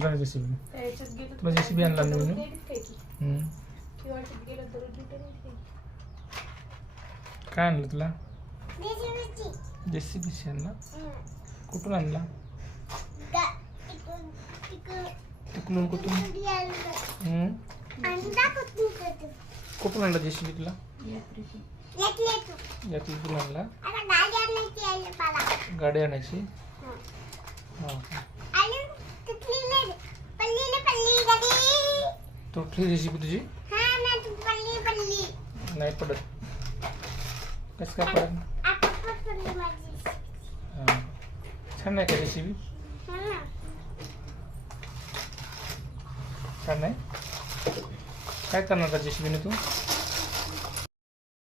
जा जेसीबी. तुला जेसीबी आणला नवीन. काय आणलं तुला? जेसीबी आणला. कुठून आणला? तिकडून कुठून? कुठून आणला जेसीबी तुला? यातून आणला. गाडी आणायची. तुटली जेसीबी तुझी? नाही पडत. कसं काय पडत? छान नाही का जेसीबी? छान नाही. काय करणार का जेसीबीने तू?